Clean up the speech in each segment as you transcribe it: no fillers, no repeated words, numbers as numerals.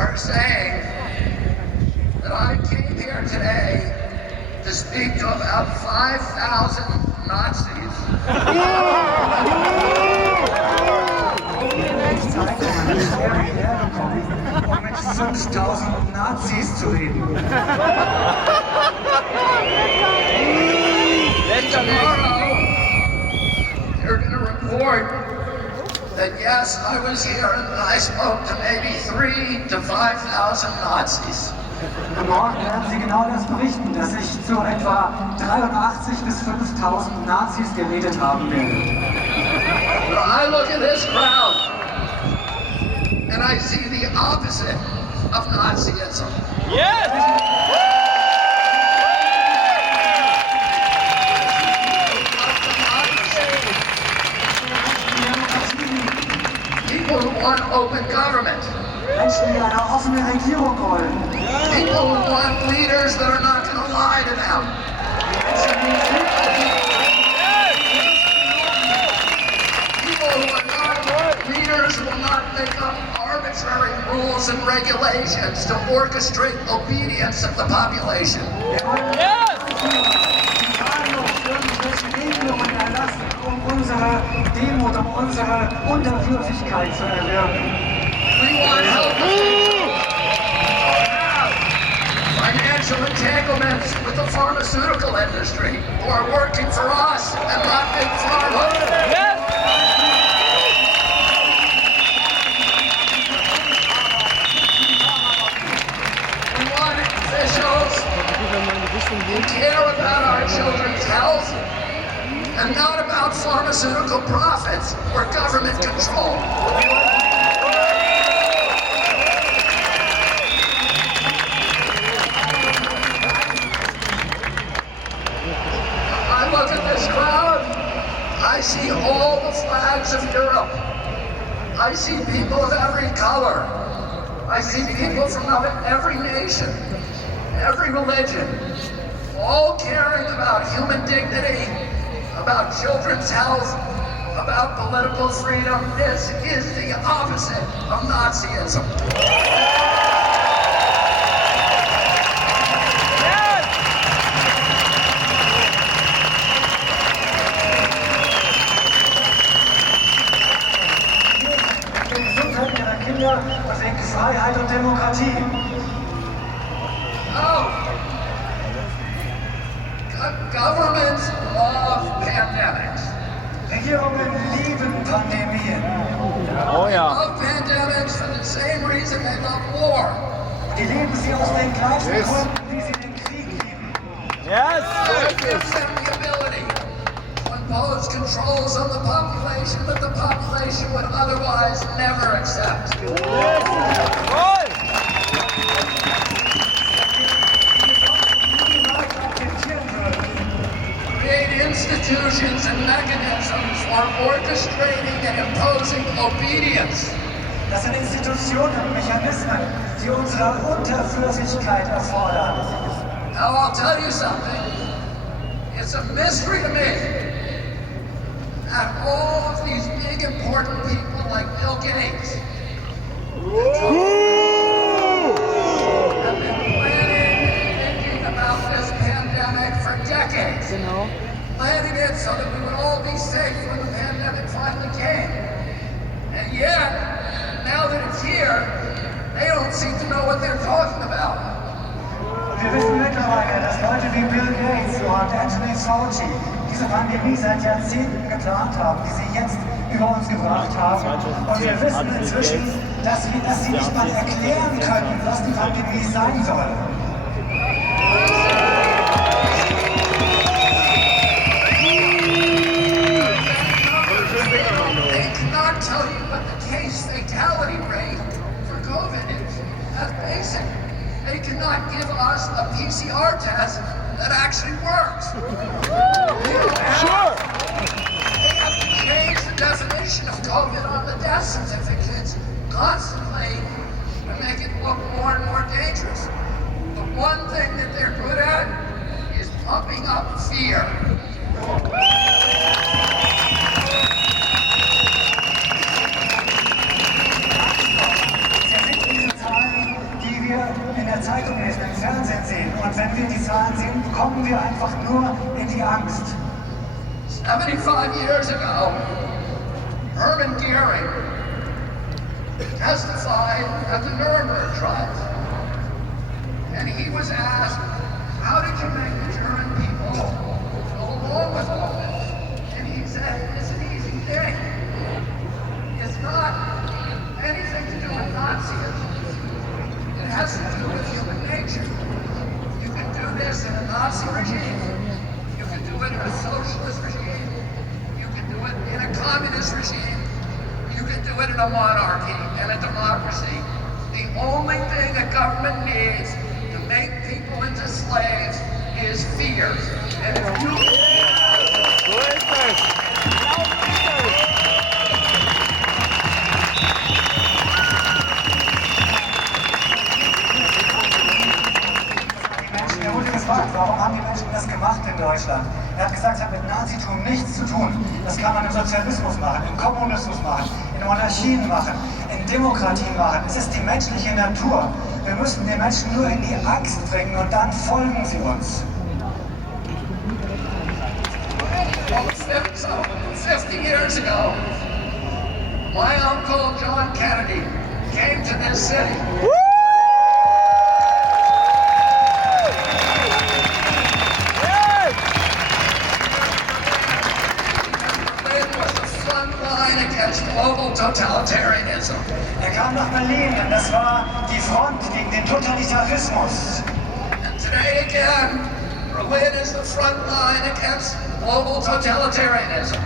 are saying that I came here today to speak to about 5,000 Nazis. Um mit 5.000 Nazis zu reden. Tomorrow, they're going to report that yes, I was here and I spoke to maybe 3,000 to 5,000 Nazis. Morgen werden Sie genau das berichten, dass ich zu etwa 83 bis 5.000 Nazis geredet haben werde. But I look at this crowd and I see the opposite of Nazism. Yes! People who want open government. Menschen, die eine offene Regierung wollen. People who want leaders that are not going to lie to them. People who are not leaders who will not make up arbitrary rules and regulations to orchestrate obedience of the population. Unsere Demut, um unsere Unterwürfigkeit zu erwirken. We want help financial entanglements with the pharmaceutical industry who are working for us and not big pharma. Yes! We want officials who care about our children's health and not about pharmaceutical profits or government control. I look at this crowd, I see all the flags of Europe. I see people of every color. I see people from every nation, every religion, all caring about human dignity, about children's health, about political freedom. This is the opposite of Nazism. Kinder und wegen Freiheit und Demokratie. Oh, governments love pandemics. Regierungen lieben Pandemien. Oh ja. Love pandemics for the same reason they love war. Die lieben sie aus den gleichen Gründen, wie sie den Krieg lieben. Yes! It gives them the ability to impose controls on the population that the population would otherwise never accept. Create institutions and mechanisms for orchestrating and imposing obedience. Das sind Institutionen und Mechanismen, die unsere Unterwürfigkeit erfordern. Now I'll tell you something. It's a mystery to me that all of these big important people like Bill Gates have been planning and thinking about this pandemic for decades. Planning it so that we would all be safe when the pandemic finally came. And yet, now that it's here, they don't seem to know what they're talking about. Wir wissen mittlerweile, dass Leute wie Bill Gates und Anthony Fauci diese Pandemie seit Jahrzehnten geplant haben, die sie jetzt über uns gebracht haben. Und wir wissen inzwischen, dass sie nicht mal erklären können, was die Pandemie sein soll. They cannot tell you what the case fatality rate for COVID is. That's basic. They cannot give us a PCR test that actually works. Sure! They have to change the definition of COVID on the death certificates constantly to make it look more and more dangerous. The one thing that they're good at is pumping up fear. wir einfach nur in die Angst. 75 years ago, Hermann Goering testified at the Nuremberg trials. And he was asked, how did you make the German people go along with all this? And he said, it's an easy thing. It's not anything to do with Nazism. It has to do with human nature. You can do this in a Nazi regime. You can do it in a socialist regime. You can do it in a communist regime. You can do it in a monarchy and a democracy. The only thing a government needs to make people into slaves is fear. And if you Er wurde gefragt, warum haben die Menschen das gemacht in Deutschland? Er hat gesagt, es hat mit Nazitum nichts zu tun. Das kann man im Sozialismus machen, im Kommunismus machen, in Monarchien machen, in Demokratien machen. Es ist die menschliche Natur. Wir müssen die Menschen nur in die Angst bringen und dann folgen sie uns. 50 years ago, my uncle John Kennedy came to this city. Global totalitarianism. Er kam nach Berlin und das war die Front gegen den Totalitarismus. And today again, Berlin is the front line against global totalitarianism.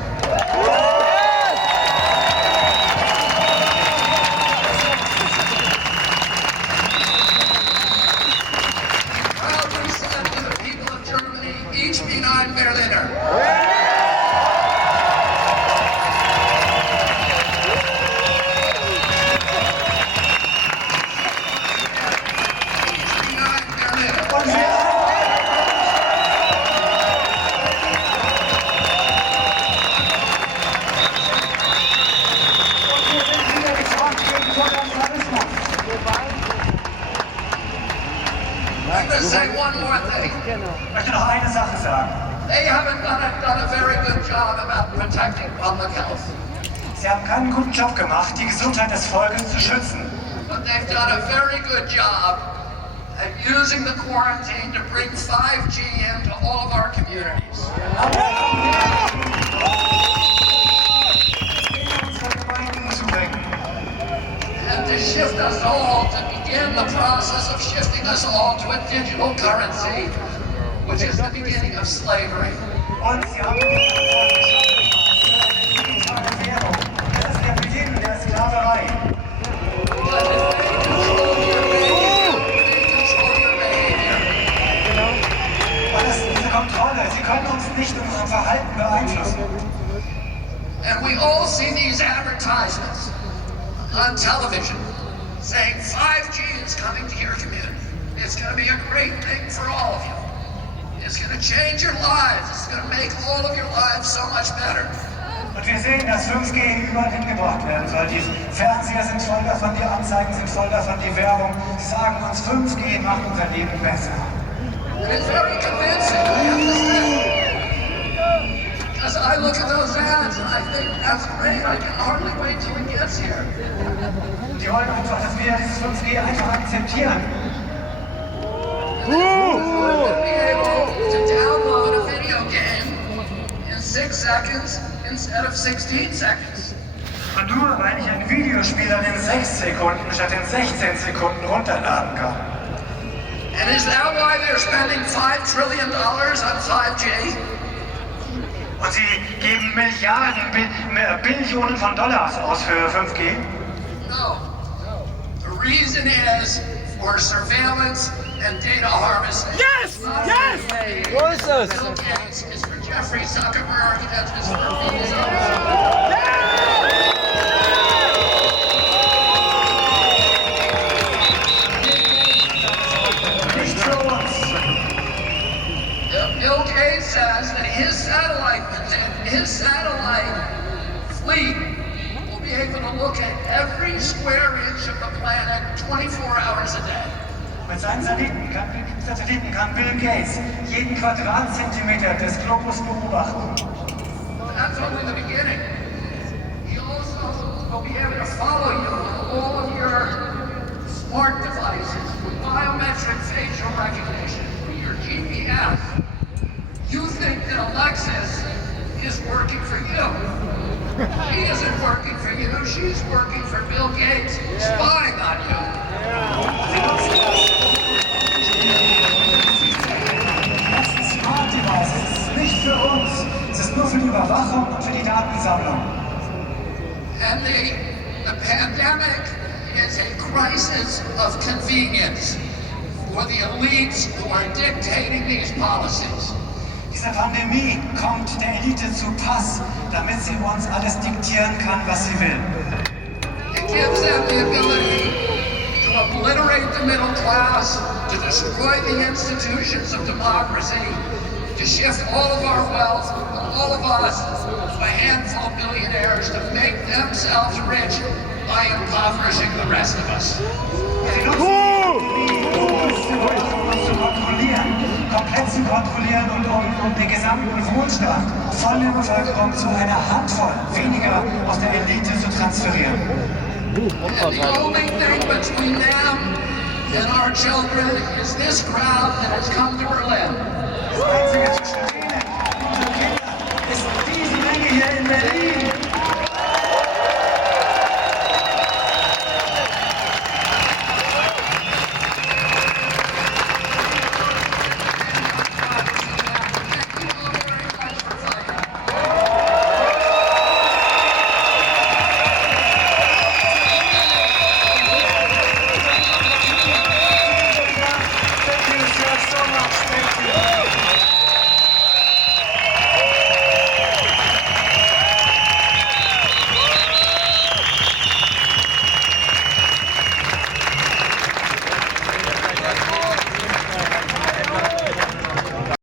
Proudly said to the people of Germany, ich bin ein Berliner. Say one more thing. Ich möchte noch eine Sache sagen. They haven't done a very good job about protecting public health. Sie haben keinen guten Job gemacht, die Gesundheit des Volkes zu schützen. But they've done a very good job at using the quarantine to bring 5G into all of our communities. And to shift us all, to begin the process of shifting us all to a digital currency, which is the beginning of slavery. Und sie haben die digitale Währung. Das ist der Beginn der Sklaverei. But if they control your behavior, they control your behavior. Und das ist diese Kontrolle. Sie können uns nicht in unserem Verhalten beeinflussen. And we all see these advertisements on television saying 5G is coming to your community. It's going to be a great thing for all of you. It's going to change your lives. It's going to make all of your lives so much better. Und wir sehen, dass 5G überall hingebracht werden soll. Die Fernseher sind voll davon, die Anzeigen sind voll davon, die Werbung. Sie sagen uns, 5G macht unser Leben besser. And it's very convincing, I have to say. Because I look at those ads and I think, that's great, I can hardly wait till it gets here. Die wollen einfach, dass wir dieses 5G einfach akzeptieren. We'll be able to download a video game in 6 seconds instead of 16 seconds. Und nur weil ich ein Videospiel dann in 6 Sekunden statt in 16 Sekunden runterladen kann. And is that why they're spending $5 trillion on 5G? Und sie geben Milliarden, Billionen von Dollars aus für 5G? No. The reason is for surveillance and data harvesting. Yes! Yes! Bill Gates is for Jeffrey Zuckerberg, and is for Bezos. Nicht für uns. Bill Gates says that his satellite fleet will be able to look at every square inch of the planet 24 hours a day. Mit seinen Satelliten kann Bill Gates jeden Quadratzentimeter des Globus beobachten. That's only the beginning. He also will be able to follow you on all of your smart devices with biometric facial recognition, your GPS. You think that Alexis is working for you. She isn't working for you, she's working for Bill Gates, spying on you. Smart Devices ist nicht für uns. Es ist nur für die Überwachung und für die Datensammlung. And the pandemic is a crisis of convenience for the elites who are dictating these policies. Diese Pandemie kommt der Elite zu Pass, damit sie uns alles diktieren kann, was sie will. It gives them the ability to obliterate the middle class, to destroy the institutions of democracy, to shift all of our wealth, all of us, to a handful of billionaires to make themselves rich by impoverishing the rest of us. Sie nutzen uns zu kontrollieren, komplett zu kontrollieren und um den gesamten Wohlstand von der Bevölkerung zu einer Handvoll weniger aus der Elite zu transferieren. And the only thing between them and our children is this crowd that has come to Berlin. Das Einzige